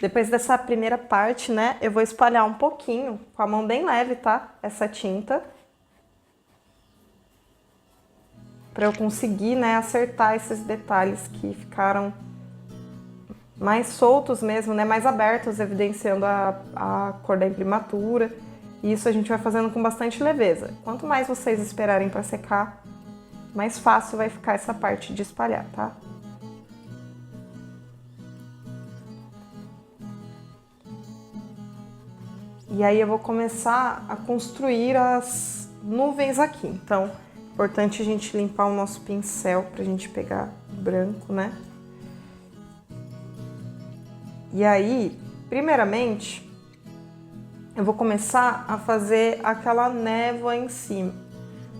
Depois dessa primeira parte, né, eu vou espalhar um pouquinho, com a mão bem leve, tá? Essa tinta. Pra eu conseguir, né, acertar esses detalhes que ficaram mais soltos mesmo, né, mais abertos, evidenciando a cor da imprimatura. E isso a gente vai fazendo com bastante leveza. Quanto mais vocês esperarem para secar, mais fácil vai ficar essa parte de espalhar, tá? E aí eu vou começar a construir as nuvens aqui. Então, é importante a gente limpar o nosso pincel pra gente pegar branco, né? E aí, primeiramente, eu vou começar a fazer aquela névoa em cima.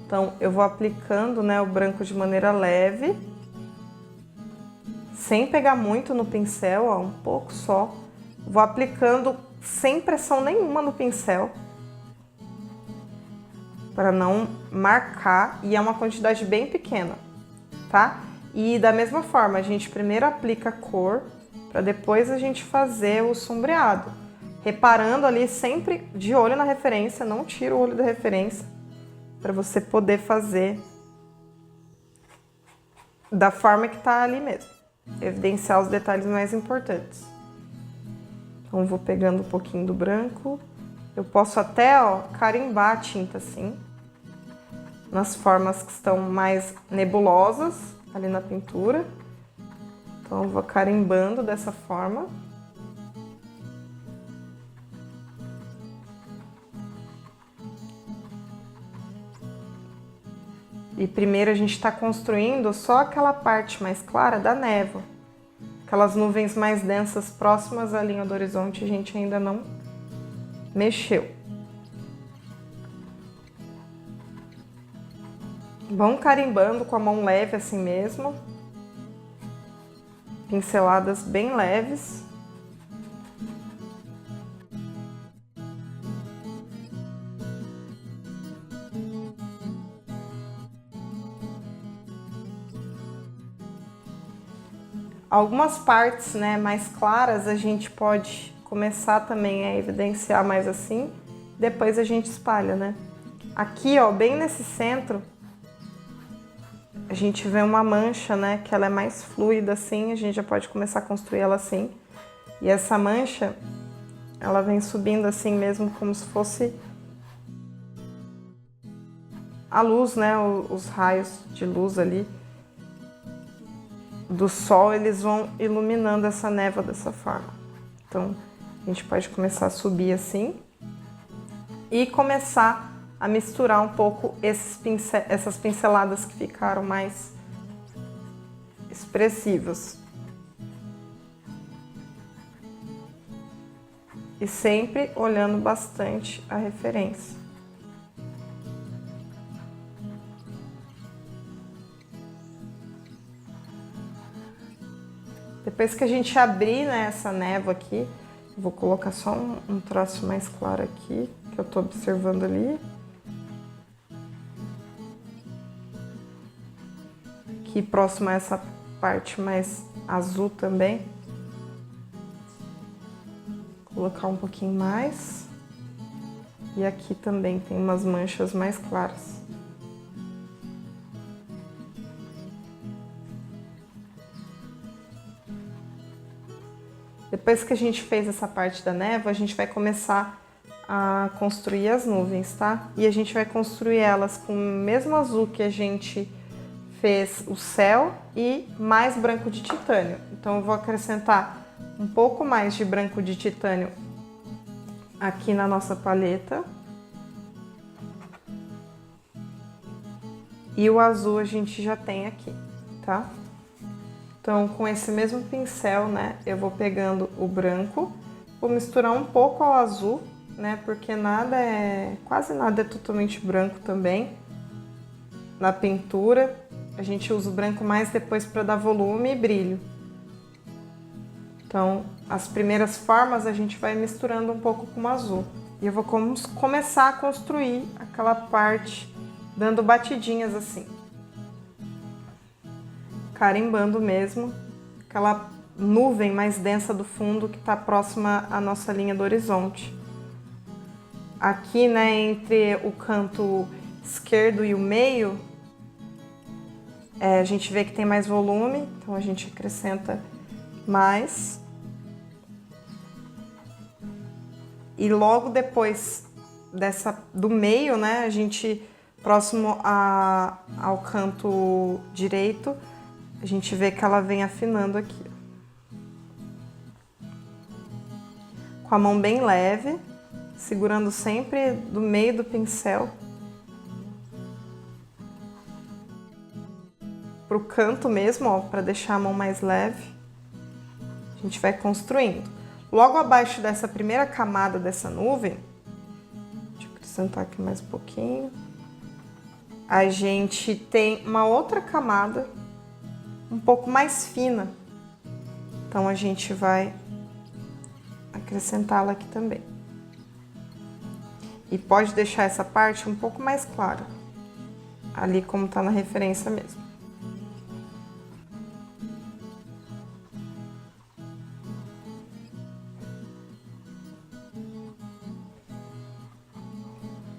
Então, eu vou aplicando, né, o branco de maneira leve, sem pegar muito no pincel, ó, um pouco só. Vou aplicando sem pressão nenhuma no pincel, para não marcar, e é uma quantidade bem pequena, tá? E da mesma forma, a gente primeiro aplica a cor, para depois a gente fazer o sombreado. Reparando ali, sempre de olho na referência, não tira o olho da referência, para você poder fazer da forma que tá ali mesmo, evidenciar os detalhes mais importantes. Então, vou pegando um pouquinho do branco. Eu posso até, ó, carimbar a tinta assim, nas formas que estão mais nebulosas ali na pintura. Então, eu vou carimbando dessa forma. E primeiro a gente está construindo só aquela parte mais clara da névoa. Aquelas nuvens mais densas próximas à linha do horizonte a gente ainda não mexeu. Vão carimbando com a mão leve assim mesmo. Pinceladas bem leves. Algumas partes, né, mais claras a gente pode começar também a evidenciar mais assim, depois a gente espalha, né? Aqui, ó, bem nesse centro, a gente vê uma mancha, né, que ela é mais fluida assim, a gente já pode começar a construir ela assim. E essa mancha, ela vem subindo assim mesmo, como se fosse a luz, né, os raios de luz ali do sol, eles vão iluminando essa névoa dessa forma. Então, a gente pode começar a subir assim e começar a misturar um pouco essas pinceladas que ficaram mais expressivas. E sempre olhando bastante a referência. Depois que a gente abrir, né, essa névoa aqui, vou colocar só um traço mais claro aqui, que eu tô observando ali. Aqui próximo a essa parte mais azul também. Vou colocar um pouquinho mais. E aqui também tem umas manchas mais claras. Depois que a gente fez essa parte da névoa, a gente vai começar a construir as nuvens, tá? E a gente vai construir elas com o mesmo azul que a gente fez o céu e mais branco de titânio. Então, eu vou acrescentar um pouco mais de branco de titânio aqui na nossa paleta. E o azul a gente já tem aqui, tá? Então, com esse mesmo pincel, né, eu vou pegando o branco, vou misturar um pouco ao azul, né, porque quase nada é totalmente branco também. Na pintura, a gente usa o branco mais depois para dar volume e brilho. Então, as primeiras formas a gente vai misturando um pouco com o azul. E eu vou começar a construir aquela parte, dando batidinhas assim. Carimbando mesmo, aquela nuvem mais densa do fundo que está próxima à nossa linha do horizonte. Aqui, né, entre o canto esquerdo e o meio, a gente vê que tem mais volume, então a gente acrescenta mais. E logo depois do meio, né, a gente, próximo ao canto direito, a gente vê que ela vem afinando aqui. Com a mão bem leve, segurando sempre do meio do pincel pro canto mesmo, ó, para deixar a mão mais leve. A gente vai construindo. Logo abaixo dessa primeira camada dessa nuvem, deixa eu acrescentar aqui mais um pouquinho, a gente tem uma outra camada um pouco mais fina. Então a gente vai acrescentá-la aqui também. E pode deixar essa parte um pouco mais clara, ali como tá na referência mesmo.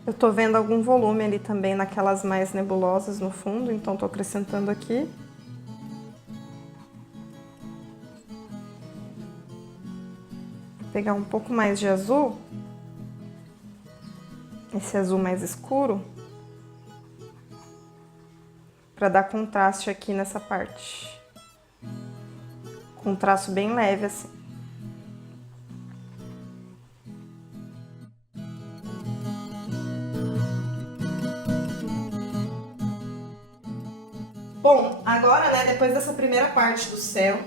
Eu tô vendo algum volume ali também naquelas mais nebulosas no fundo, então tô acrescentando aqui. Vou pegar um pouco mais de azul, esse azul mais escuro, para dar contraste aqui nessa parte. Com um traço bem leve assim. Bom, agora, né, depois dessa primeira parte do céu,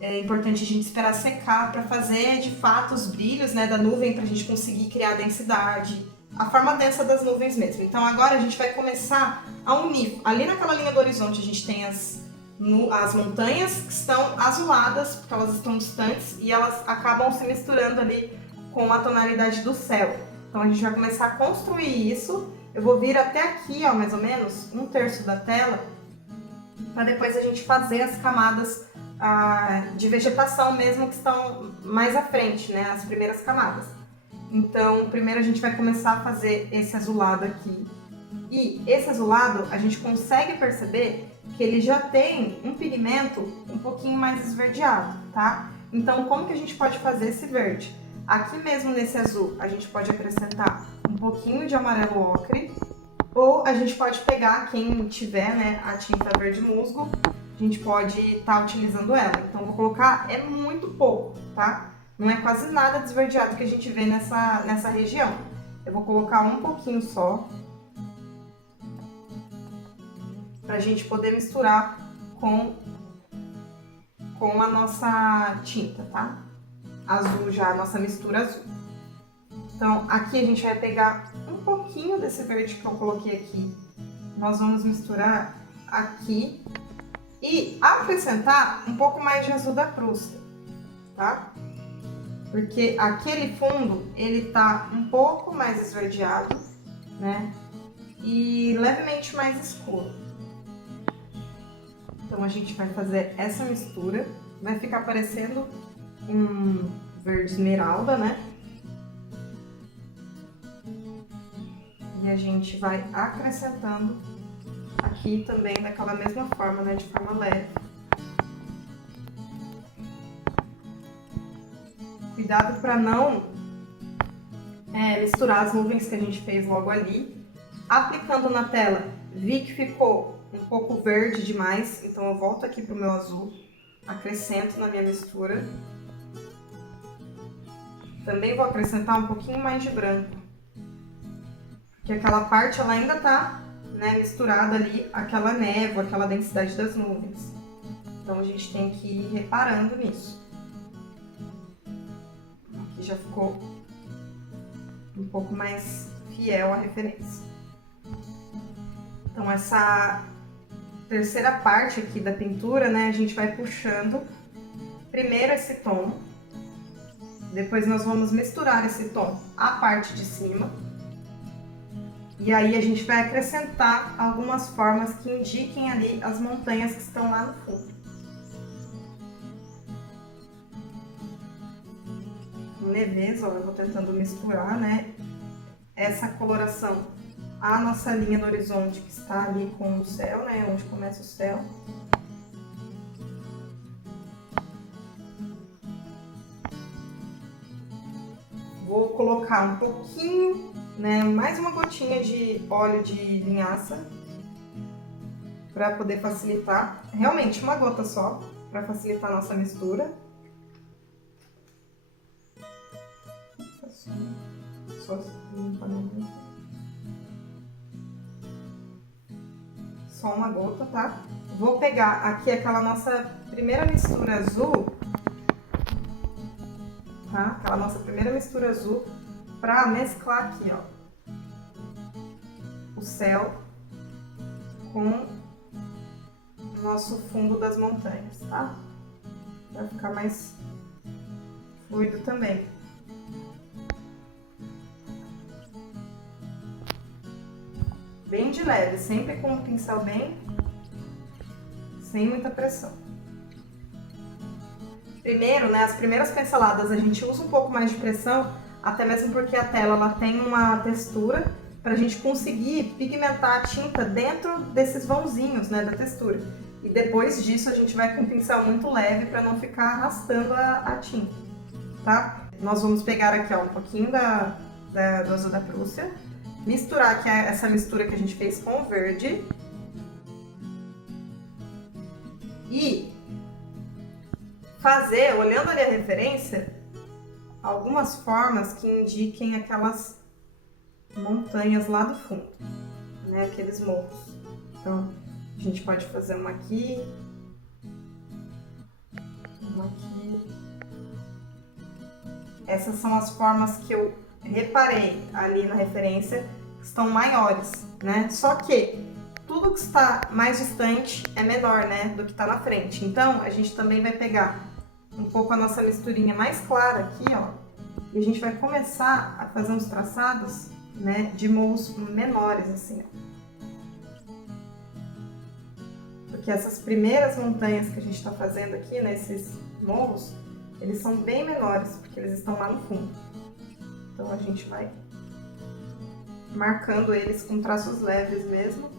é importante a gente esperar secar para fazer de fato os brilhos, né, da nuvem, para a gente conseguir criar a densidade, a forma densa das nuvens mesmo. Então agora a gente vai começar a unir. Ali naquela linha do horizonte a gente tem as montanhas que estão azuladas, porque elas estão distantes e elas acabam se misturando ali com a tonalidade do céu. Então a gente vai começar a construir isso. Eu vou vir até aqui, ó, mais ou menos, 1/3 da tela, para depois a gente fazer as camadas de vegetação mesmo que estão mais à frente, né, as primeiras camadas. Então, primeiro a gente vai começar a fazer esse azulado aqui. E esse azulado, a gente consegue perceber que ele já tem um pigmento um pouquinho mais esverdeado, tá? Então, como que a gente pode fazer esse verde? Aqui mesmo nesse azul, a gente pode acrescentar um pouquinho de amarelo ocre, ou a gente pode pegar, quem tiver, né, a tinta verde musgo, a gente pode estar utilizando ela. Então, vou colocar, é muito pouco, tá? Não é quase nada desverdeado que a gente vê nessa região. Eu vou colocar um pouquinho só, pra gente poder misturar com a nossa tinta, tá? Azul já, a nossa mistura azul. Então, aqui a gente vai pegar um pouquinho desse verde que eu coloquei aqui. Nós vamos misturar aqui e acrescentar um pouco mais de azul da Prússia, tá? Porque aquele fundo, ele tá um pouco mais esverdeado, né? E levemente mais escuro. Então, a gente vai fazer essa mistura. Vai ficar parecendo um verde esmeralda, né? E a gente vai acrescentando aqui também daquela mesma forma, né? De forma leve. Cuidado para não misturar as nuvens que a gente fez logo ali. Aplicando na tela, vi que ficou um pouco verde demais, então eu volto aqui pro meu azul, acrescento na minha mistura. Também vou acrescentar um pouquinho mais de branco, porque aquela parte ela ainda tá, né, misturada ali, aquela névoa, aquela densidade das nuvens. Então a gente tem que ir reparando nisso. Aqui já ficou um pouco mais fiel à referência. Então essa terceira parte aqui da pintura, né, a gente vai puxando primeiro esse tom, depois nós vamos misturar esse tom à parte de cima, e aí a gente vai acrescentar algumas formas que indiquem ali as montanhas que estão lá no fundo. leveza, ó, eu vou tentando misturar, né, essa coloração à nossa linha no horizonte que está ali com o céu, né, onde começa o céu. Vou colocar um pouquinho, né, mais uma gotinha de óleo de linhaça para poder facilitar, realmente uma gota só, para facilitar a nossa mistura. Só uma gota, tá? Vou pegar aqui aquela nossa primeira mistura azul, tá? Aquela nossa primeira mistura azul, para mesclar aqui, ó, o céu com o nosso fundo das montanhas, tá? Vai ficar mais fluido também. Bem de leve, sempre com o pincel bem, sem muita pressão. Primeiro, né, as primeiras pinceladas a gente usa um pouco mais de pressão, até mesmo porque a tela ela tem uma textura para a gente conseguir pigmentar a tinta dentro desses vãozinhos, né, da textura. E depois disso a gente vai com o pincel muito leve para não ficar arrastando a tinta, tá? Nós vamos pegar aqui, ó, um pouquinho do azul da Prússia, misturar aqui essa mistura que a gente fez com o verde e fazer, olhando ali a referência, algumas formas que indiquem aquelas montanhas lá do fundo, né, aqueles morros. Então, a gente pode fazer uma aqui, uma aqui. Essas são as formas que eu reparei ali na referência, que estão maiores, né? Só que tudo que está mais distante é menor, né, do que está na frente. Então, a gente também vai pegar um pouco a nossa misturinha mais clara aqui, ó, e a gente vai começar a fazer uns traçados, né, de morros menores, assim, ó. Porque essas primeiras montanhas que a gente está fazendo aqui, nesses morros, eles são bem menores, porque eles estão lá no fundo. Então a gente vai marcando eles com traços leves mesmo.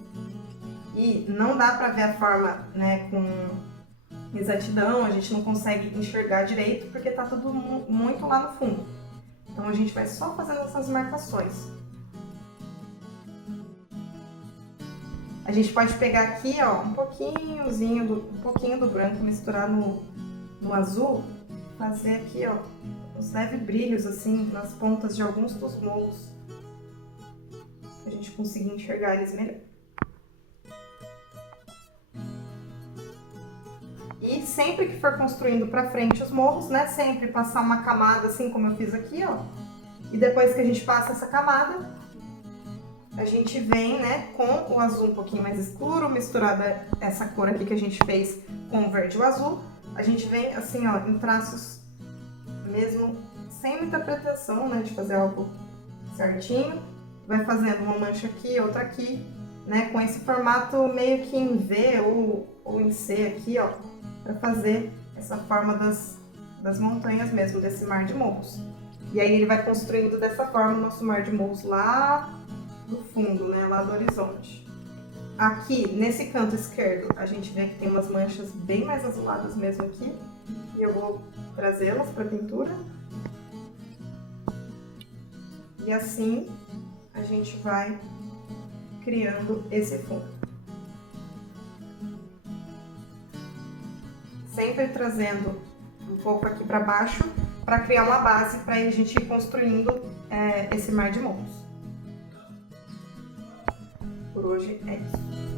E não dá pra ver a forma, né, com exatidão, a gente não consegue enxergar direito, porque tá tudo muito lá no fundo. Então a gente vai só fazendo essas marcações. A gente pode pegar aqui, ó, um pouquinho do branco, misturar no azul, fazer aqui, ó, uns leves brilhos assim nas pontas de alguns dos morros, pra gente conseguir enxergar eles melhor. E sempre que for construindo pra frente os morros, né, sempre passar uma camada assim como eu fiz aqui, ó. E depois que a gente passa essa camada, a gente vem, né, com o azul um pouquinho mais escuro, misturada essa cor aqui que a gente fez com o verde e o azul. A gente vem assim, ó, em traços mesmo sem muita pretensão, né, de fazer algo certinho. Vai fazendo uma mancha aqui, outra aqui, né, com esse formato meio que em V ou em C aqui, ó, para fazer essa forma das montanhas mesmo, desse mar de morros. E aí ele vai construindo dessa forma o nosso mar de morros lá do fundo, né, lá do horizonte. Aqui, nesse canto esquerdo, a gente vê que tem umas manchas bem mais azuladas mesmo aqui. E eu vou trazê-las para a pintura. E assim a gente vai criando esse fundo. Sempre trazendo um pouco aqui para baixo, para criar uma base para a gente ir construindo esse mar de morros. Por hoje é isso.